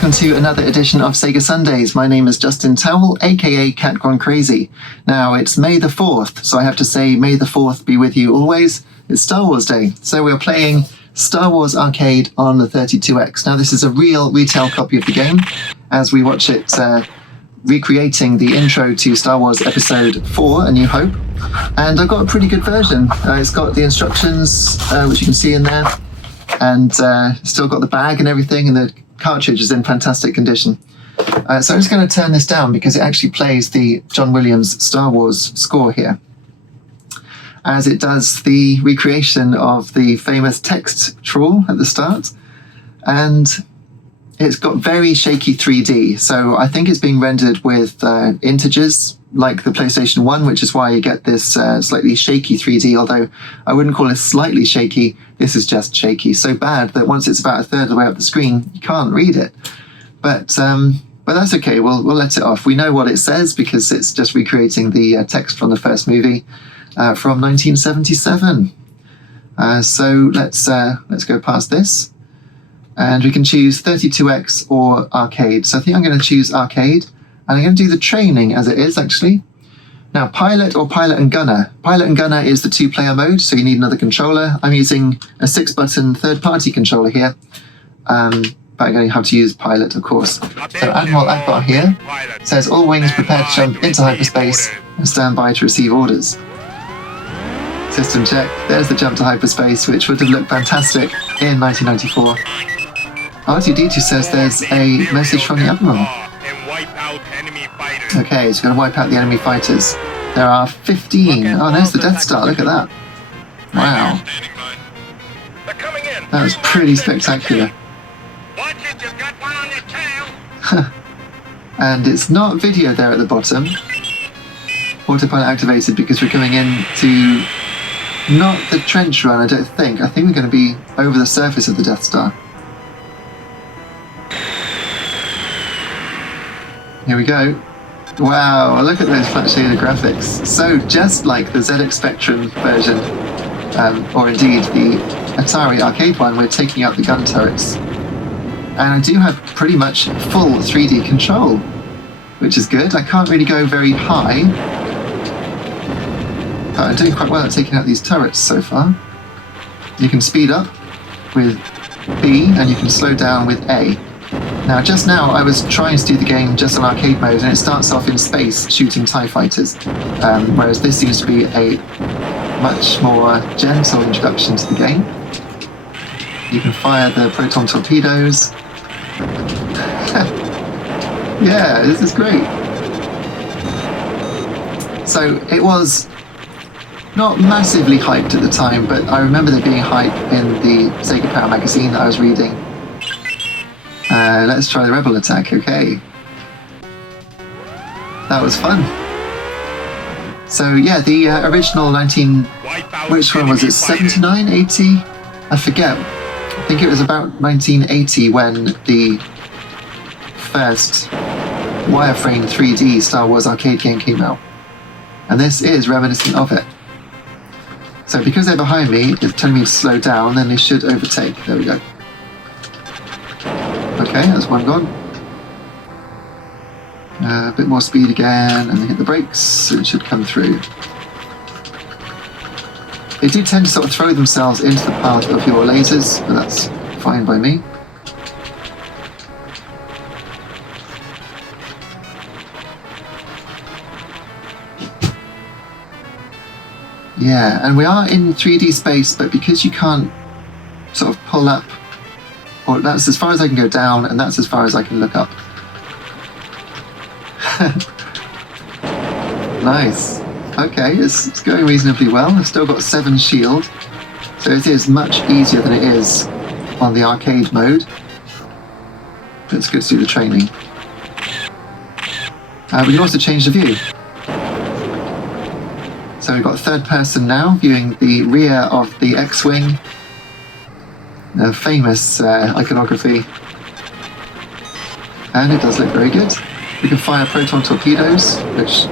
welcome to another edition of Sega Sundays. My name is Justin Towell, aka Cat Gone Crazy. Now, it's May the 4th, so I have to say May the 4th be with you always. It's Star Wars Day, so we're playing Star Wars Arcade on the 32X. Now, this is a real retail copy of the game, as we watch it recreating the intro to Star Wars Episode 4, A New Hope. And I've got a pretty good version. It's got the instructions, which you can see in there, and still got the bag and everything, and the cartridge is in fantastic condition. So I'm just going to turn this down because it actually plays the John Williams Star Wars score here, as it does the recreation of the famous text trawl at the start, and it's got very shaky 3D, so I think it's being rendered with integers like the PlayStation 1, which is why you get this slightly shaky 3D, although I wouldn't call it slightly shaky. This is just shaky, so bad that once it's about a third of the way up the screen, you can't read it. But that's okay, we'll let it off. We know what it says because it's just recreating the text from the first movie from 1977. So let's go past this. And we can choose 32X or arcade. So I think I'm going to choose arcade. And I'm going to do the training as it is, actually. Now, pilot or pilot and gunner. Pilot and gunner is the 2-player mode, so you need another controller. I'm using a 6-button third-party controller here. But I'm going to have to use pilot, of course. So Admiral Akbar here says, all wings prepare to jump into hyperspace and stand by to receive orders. System check. There's the jump to hyperspace, which would have looked fantastic in 1994. R2-D2 says there's a message from the Admiral. Okay, so we're going to wipe out the enemy fighters. There are 15. Oh, there's the Death Star. Look at that. Wow. That was pretty spectacular. And it's not video there at the bottom. Autopilot activated because we're coming in to not the trench run, I don't think. I think we're going to be over the surface of the Death Star. Here we go. Wow, look at those flat shader graphics. So just like the ZX Spectrum version, or indeed the Atari arcade one, we're taking out the gun turrets. And I do have pretty much full 3D control, which is good. I can't really go very high, but I'm doing quite well at taking out these turrets so far. You can speed up with B, and you can slow down with A. Now, just now, I was trying to do the game just on arcade mode, and it starts off in space shooting TIE fighters, whereas this seems to be a much more gentle introduction to the game. You can fire the proton torpedoes. Yeah, this is great. So it was not massively hyped at the time, but I remember there being hype in the Sega Power magazine that I was reading. Let's try the Rebel attack, okay. That was fun. So yeah, the original which one was it, 79, 80? I forget. I think it was about 1980 when the first wireframe 3D Star Wars arcade game came out. And this is reminiscent of it. So because they're behind me, it's telling me to slow down, then they should overtake. There we go. Okay, that's one gone. A bit more speed again, and then hit the brakes, so it should come through. They do tend to sort of throw themselves into the path of your lasers, but that's fine by me. Yeah, and we are in 3D space, but because you can't sort of pull up, or that's as far as I can go down, and that's as far as I can look up. Nice. Okay, it's going reasonably well. I've still got 7 shield, so it is much easier than it is on the arcade mode. But it's good to do the training. We can also change the view. So we've got third person now, viewing the rear of the X-Wing. Famous iconography. And it does look very good. We can fire proton torpedoes, which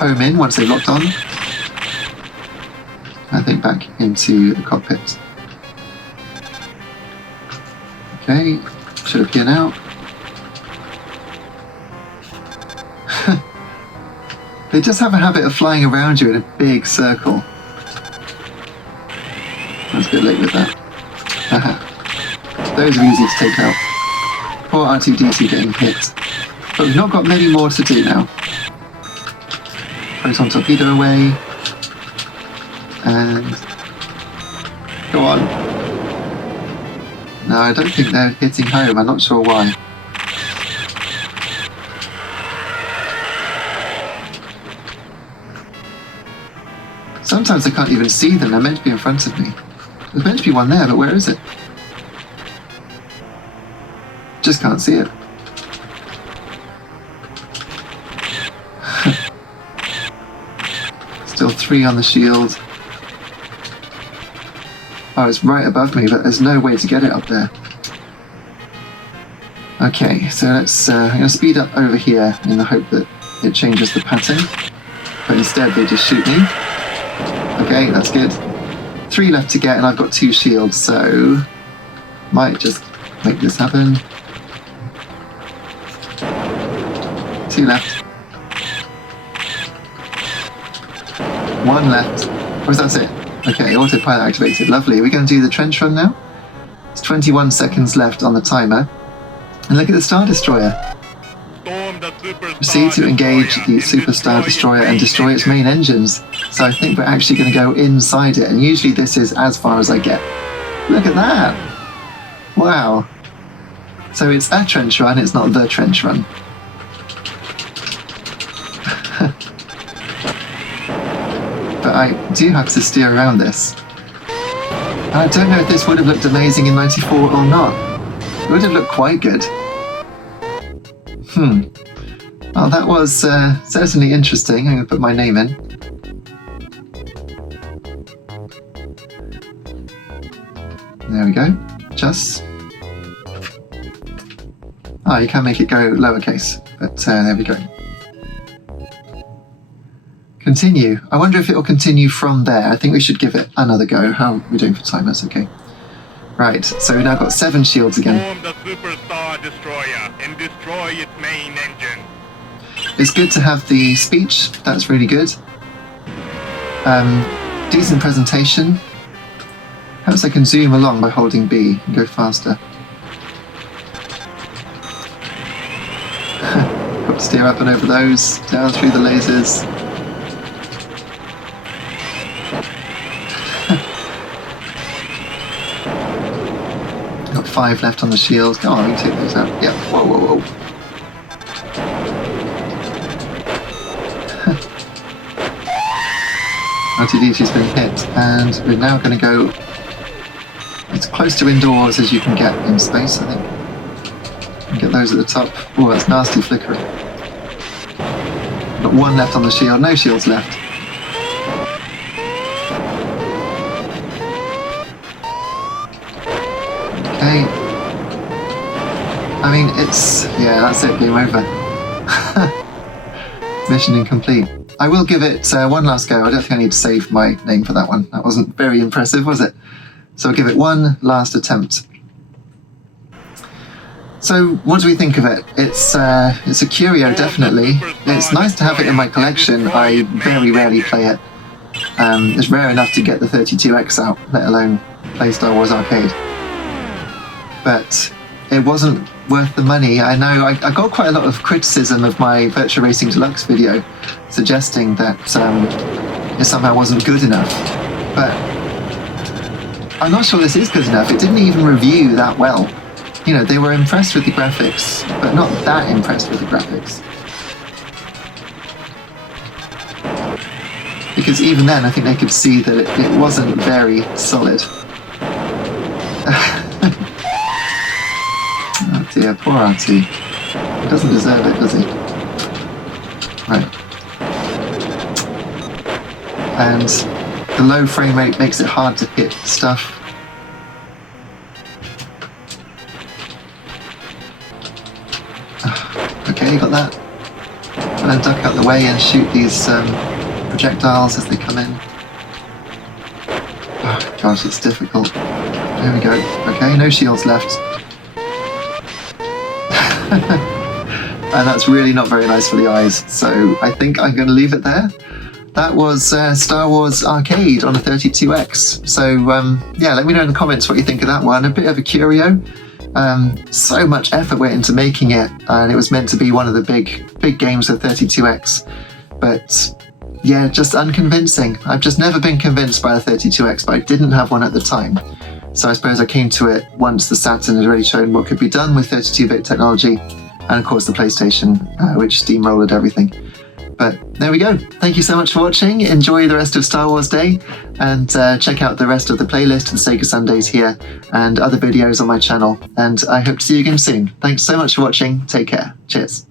home in once they've locked on. I think back into the cockpit. Okay, should appear now. They just have a habit of flying around you in a big circle. I was a bit late with that. Those are easy to take out. Poor R2-D2 getting hit. But we've not got many more to do now. Proton torpedo away. And... go on. No, I don't think they're hitting home. I'm not sure why. Sometimes I can't even see them. They're meant to be in front of me. There's meant to be one there, but where is it? Just can't see it. Still 3 on the shield. Oh, it's right above me, but there's no way to get it up there. Okay, so let's... I'm going to speed up over here in the hope that it changes the pattern. But instead they just shoot me. Okay, that's good. 3 left to get, and I've got 2 shields, so... might just make this happen. 2 left. 1 left. Or is that it? Okay, autopilot activated. Lovely. We're going to do the trench run now. It's 21 seconds left on the timer. And look at the Star Destroyer. Proceed to engage the Super Star Destroyer and destroy its main engines. So I think we're actually going to go inside it, and usually this is as far as I get. Look at that! Wow. So it's a trench run, it's not the trench run. But I do have to steer around this. I don't know if this would have looked amazing in 94 or not. It would have looked quite good. Well, that was certainly interesting. I'm going to put my name in. There we go. Just. Oh, you can make it go lowercase, but there we go. Continue. I wonder if it will continue from there. I think we should give it another go. How are we doing for timers? Okay. Right, so we've now got 7 shields again. Form the Super Star Destroyer and destroy its main engine. It's good to have the speech. That's really good. Decent presentation. Perhaps I can zoom along by holding B and go faster. Got to steer up and over those, down through the lasers. Got 5 left on the shield. Come on, we can take those out. Yep. Whoa, whoa, whoa. R2-D2's been hit, and we're now going to go as close to indoors as you can get in space, I think. And get those at the top. Oh, that's nasty flickering. Got 1 left on the shield, no shields left. Okay. I mean, it's... yeah, that's it, game over. Mission incomplete. I will give it one last go. I don't think I need to save my name for that one. That wasn't very impressive, was it? So I'll give it one last attempt. So what do we think of it? It's a curio, definitely. It's nice to have it in my collection. I very rarely play it. It's rare enough to get the 32X out, let alone play Star Wars Arcade. But it wasn't worth the money. I know I got quite a lot of criticism of my Virtua Racing Deluxe video, suggesting that it somehow wasn't good enough. But I'm not sure this is good enough. It didn't even review that well. You know, they were impressed with the graphics, but not that impressed with the graphics. Because even then, I think they could see that it wasn't very solid. Oh dear, poor Auntie. He doesn't deserve it, does he? Right. And the low frame rate makes it hard to hit stuff. Okay, got that. And then duck out the way and shoot these projectiles as they come in. Oh gosh, it's difficult. There we go. Okay, no shields left. and that's really not very nice for the eyes. So I think I'm going to leave it there. That was Star Wars Arcade on a 32X. So yeah, let me know in the comments what you think of that one. A bit of a curio. So much effort went into making it, and it was meant to be one of the big games of 32X. But yeah, just unconvincing. I've just never been convinced by a 32X, but I didn't have one at the time. So I suppose I came to it once the Saturn had already shown what could be done with 32-bit technology, and of course the PlayStation, which steamrolled everything. But there we go. Thank you so much for watching. Enjoy the rest of Star Wars Day, and check out the rest of the playlist of the Sega Sundays here and other videos on my channel. And I hope to see you again soon. Thanks so much for watching. Take care. Cheers.